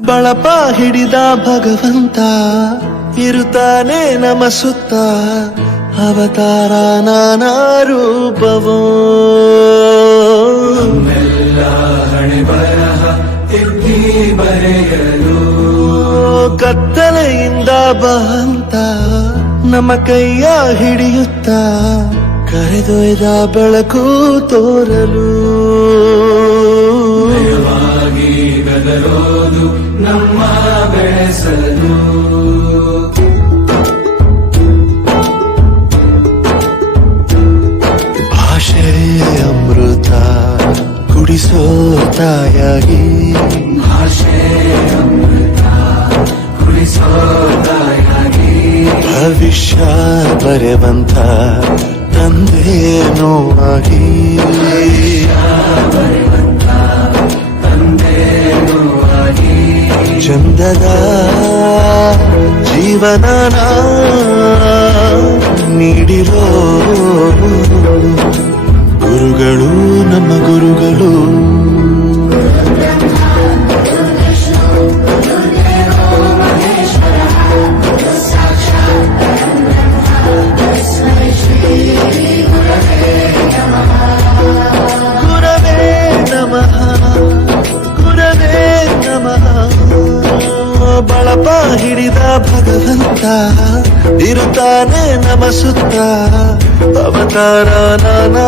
ಬಳಪ ಹಿಡಿದ ಭಗವಂತ ಇರುತ್ತಾನೆ ನಮ ಸುತ್ತ ಅವತಾರ ನಾನಾ ರೂಪವೋ ಹಣೆ ಬರಹ ಎತ್ತಿ ಬರೆಯಲು ಕತ್ತಲೆಯಿಂದ ಬಂತ ನಮ್ಮ ಕೈಯ ಹಿಡಿಯುತ್ತ ಕರೆದೊಯ್ದ ಬೆಳಕು ತೋರಲು ಭಯವಾಗಿ ಗದರೋದು ನಮ್ಮ ಬೆಳೆಸಲು ಭಾಷೆಯ ಅಮೃತ ಕುಡಿಸೋ ತಾಯಾಗಿ ಭಾಷೆ ಅಮೃತ ಕುಡಿಸೋ ತಾಯಾಗಿ ಭವಿಷ್ಯ ಬರೆವಂತ ತಂದೇನೋ ಆಗಿ ಚಂದದ ಜೀವನ ನೀಡಿರೋ ಗುರುಗಳು ನಮ್ಮ ಗುರುಗಳು ಗುರವೇ ನಮಃ ಗುರವೇ ನಮಃ ಬಳಪ ಹಿಡಿದ ಭಗವಂತ ಇರುತ್ತಾನೆ ನಮ ಸುತ್ತ ಅವತಾರ ನಾನಾ